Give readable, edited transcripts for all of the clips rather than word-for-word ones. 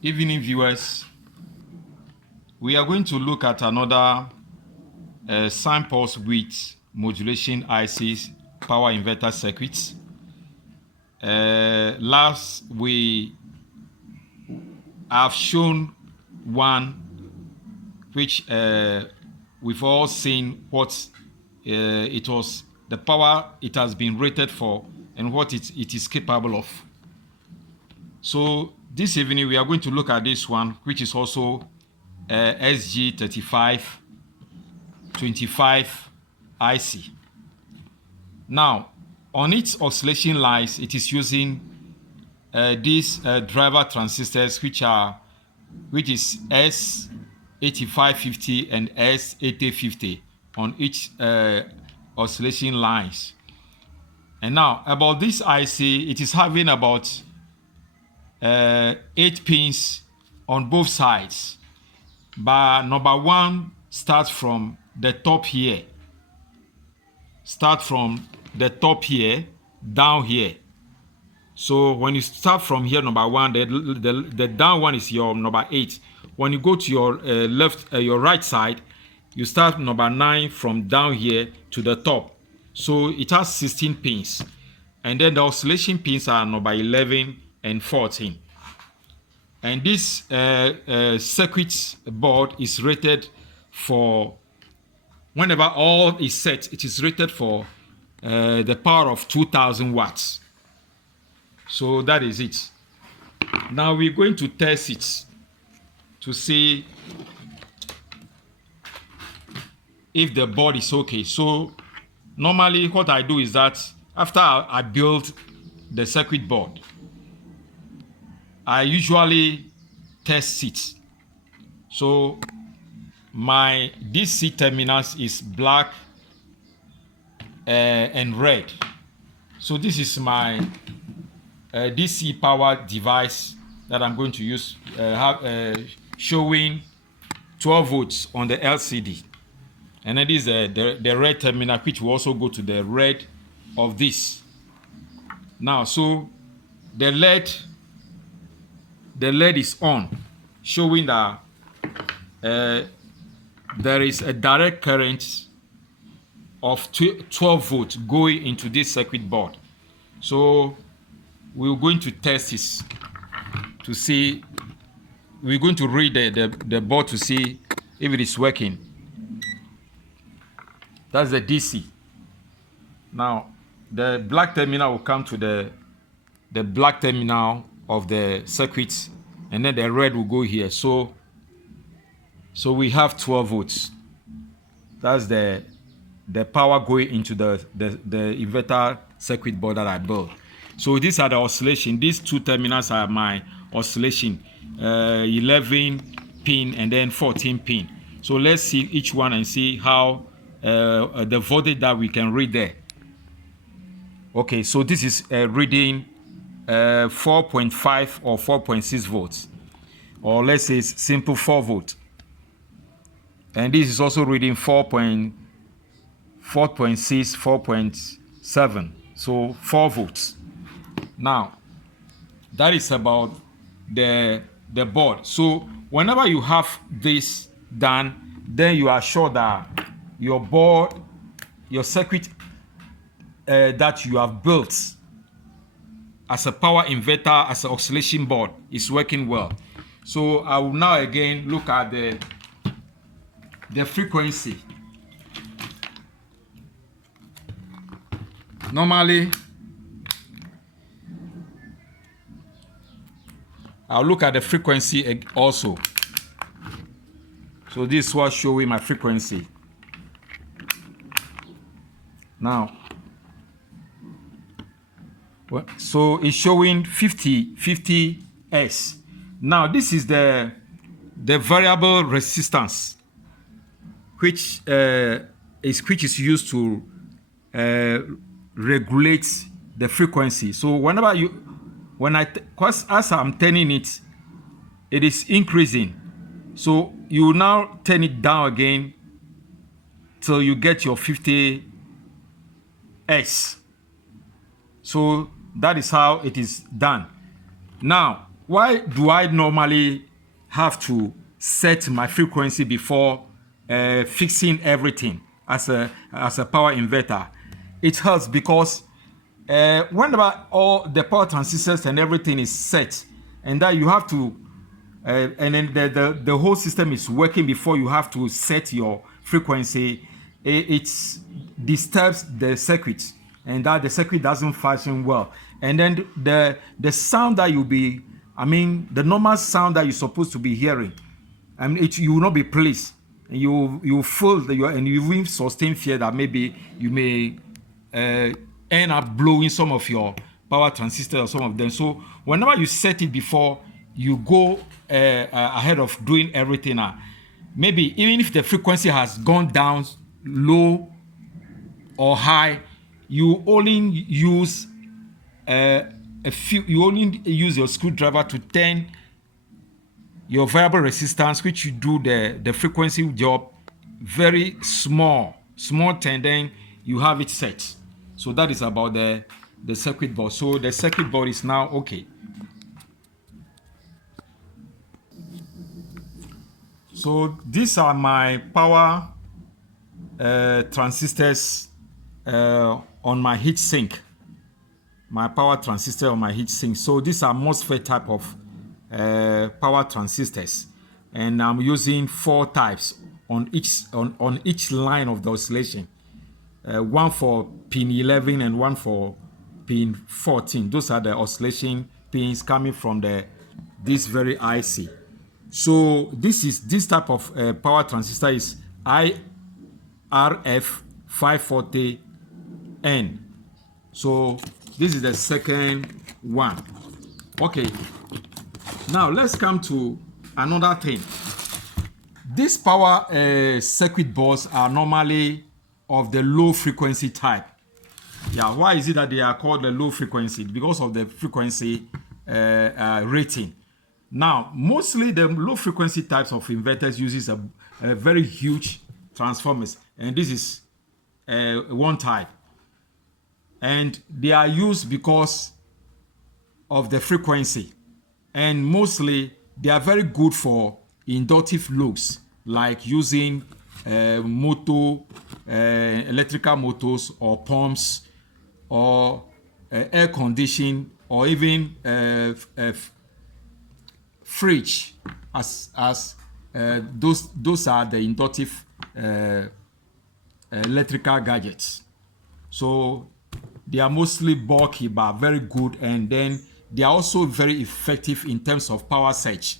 Evening viewers, we are going to look at another sine pulse width modulation ICs power inverter circuits. Last we have shown one which we've all seen what it was, the power it has been rated for and what it is capable of. So this evening we are going to look at this one, which is also Sg3525 IC. Now, on its oscillation lines, it is using these driver transistors, which is S8550 and S8050 on each oscillation lines. And now about this IC, it is having about 8 pins on both sides. But number one starts from the top here. Start from the top here down here. So when you start from here, number one, the down one is your number 8. When you go to your your right side, you start number 9 from down here to the top. So it has 16 pins, and then the oscillation pins are number 11 and 14. And this circuit board is rated for, whenever all is set, it is rated for the power of 2000 watts. So that is it. Now we're going to test it to see if the board is okay. So normally what I do is that after I build the circuit board, I usually test it. So my DC terminals is black and red. So this is my DC power device that I'm going to use, showing 12 volts on the LCD. And then this is the red terminal, which will also go to the red of this. Now, so the LED is on, showing that there is a direct current of 12 volts going into this circuit board. So we're going to test this to see, we're going to read the board to see if it is working. That's the DC. Now the black terminal will come to the black terminal of the circuit, and then the red will go here. So we have 12 volts. That's the power going into the inverter circuit board that I built. So these are the oscillation. These two terminals are my oscillation, 11 pin and then 14 pin. So let's see each one and see how the voltage that we can read there. Okay, so this is reading 4.5 or 4.6 volts, or let's say it's simple 4 volt. And this is also reading 4.6, 4.7, so 4 volts. Now that is about the board. So whenever you have this done, then you are sure that your board, your circuit that you have built as a power inverter, as an oscillation board, is working well. So I will now again look at the frequency. Normally I'll look at the frequency also. So this is what's showing my frequency. Now, so it's showing 50 S. Now this is the variable resistance, which is used to regulate the frequency. So whenever as I'm turning it, it is increasing. So you now turn it down again till you get your 50 S. So that is how it is done. Now, why do I normally have to set my frequency before fixing everything as a power inverter? It helps because whenever all the power transistors and everything is set, and that you have to, and then the whole system is working before you have to set your frequency, it disturbs the circuit, and that the circuit doesn't function well. And then the sound that you'll be, the normal sound that you're supposed to be hearing, you will not be pleased. You feel that and you will sustain fear that maybe you may end up blowing some of your power transistors or some of them. So whenever you set it before you go ahead of doing everything, maybe even if the frequency has gone down low or high, you only use you only use your screwdriver to turn your variable resistance, which you do the frequency job, very small turn, then you have it set. So that is about the circuit board. So the circuit board is now okay. So these are my power transistors on my heat sink. My power transistor on my heat sink. So these are MOSFET type of power transistors, and I'm using 4 types on each line of the oscillation. One for pin 11 and one for pin 14. Those are the oscillation pins coming from this very IC. So this type of power transistor is IRF 540N. So this is the second one. Okay, now let's come to another thing. These power circuit boards are normally of the low frequency type. Yeah, why is it that they are called the low frequency? Because of the frequency rating. Now, mostly the low frequency types of inverters uses a very huge transformers, and this is one type. And they are used because of the frequency, and mostly they are very good for inductive loads, like using electrical motors or pumps or air conditioning, or even fridge, as those are the inductive electrical gadgets. So they are mostly bulky but very good, and then they are also very effective in terms of power surge.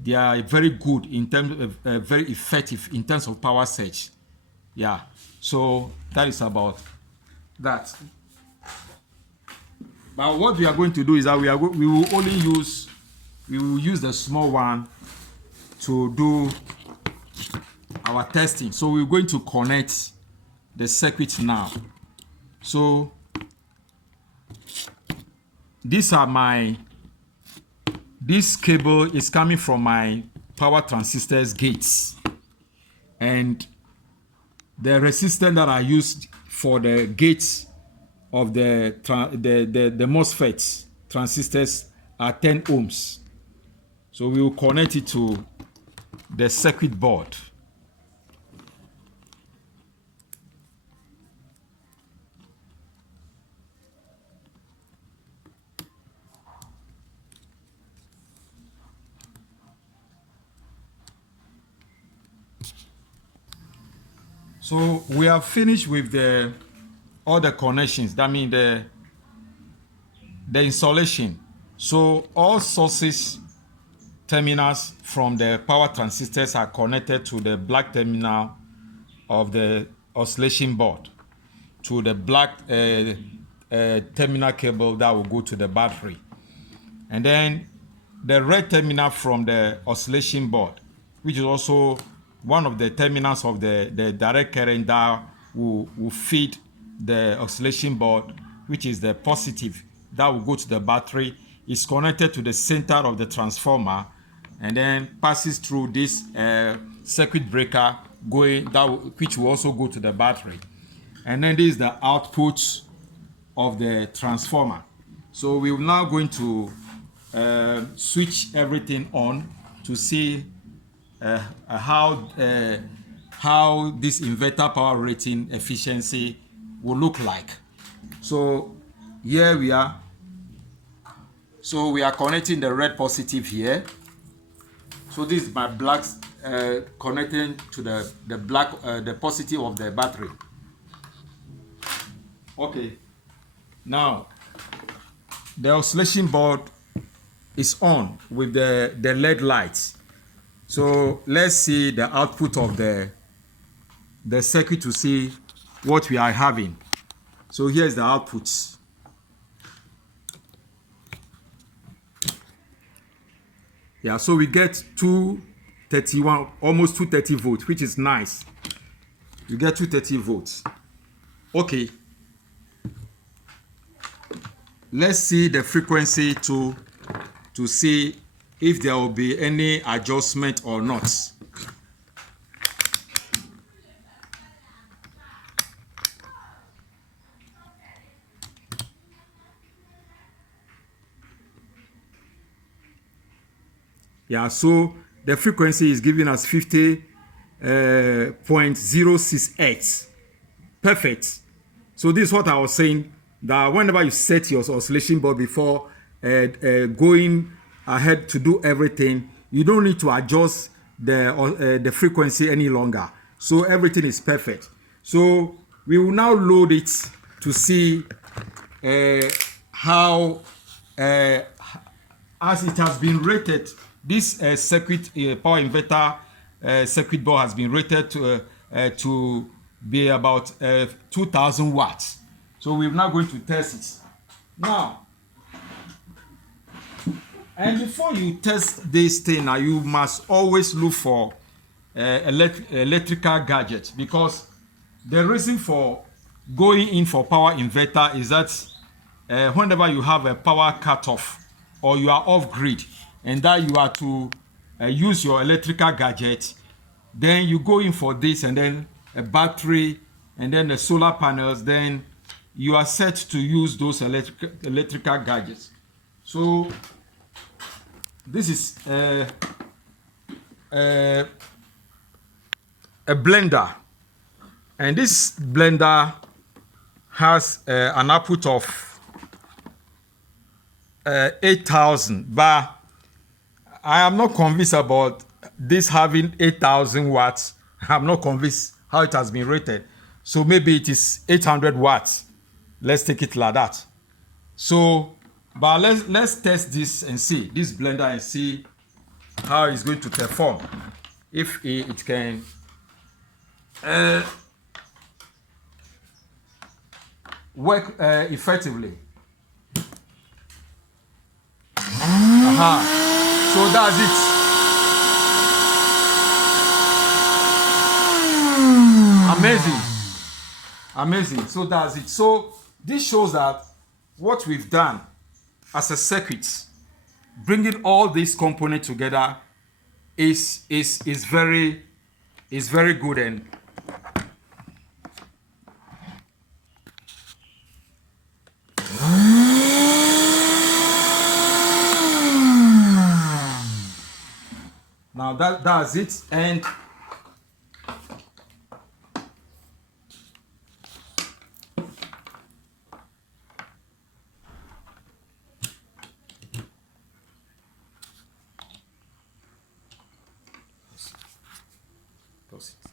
They are very good in terms of very effective in terms of power surge. Yeah, so that is about that. But what we are going to do is that we will use the small one to do our testing. So we're going to connect the circuit now. So this cable is coming from my power transistors gates, and the resistance that I used for the gates of the MOSFET transistors are 10 ohms. So we will connect it to the circuit board. So we have finished with all the connections. That means the installation. So all sources terminals from the power transistors are connected to the black terminal of the oscillation board, to the black terminal cable that will go to the battery, and then the red terminal from the oscillation board, which is also one of the terminals of the direct current that will feed the oscillation board, which is the positive that will go to the battery, is connected to the center of the transformer, and then passes through this circuit breaker which will also go to the battery. And then this is the output of the transformer. So we're now going to switch everything on to see how this inverter power rating efficiency will look like. So here we are. So we are connecting the red positive here. So this is my black connecting to the black the positive of the battery. Okay. Now the oscillation board is on with the LED lights. So let's see the output of the circuit to see what we are having. So here's the output. Yeah, so we get 231, almost 230 volts, which is nice. You get 230 volts. Okay. Let's see the frequency to see if there will be any adjustment or not. Yeah, so the frequency is giving us 50.06 Hertz. Perfect. So this is what I was saying, that whenever you set your oscillation board before going ahead to do everything, you don't need to adjust the frequency any longer. So everything is perfect. So we will now load it to see how, as it has been rated, this circuit power inverter circuit board has been rated to be about 2000 watts. So we're now going to test it. Now, and before you test this thing, now you must always look for electrical gadgets, because the reason for going in for power inverter is that whenever you have a power cutoff or you are off grid and that you are to use your electrical gadget, then you go in for this, and then a battery, and then the solar panels, then you are set to use those electrical gadgets. So this is a blender, and this blender has an output of 8,000, but I am not convinced about this having 8,000 watts. I'm not convinced how it has been rated. So maybe it is 800 watts. Let's take it like that. So, but let's test this and see this blender and see how it's going to perform. If it can work effectively. So that's it. Amazing. So that's it. So this shows that what we've done as a circuit, bringing all these components together, is very good. And now that's it. And close it.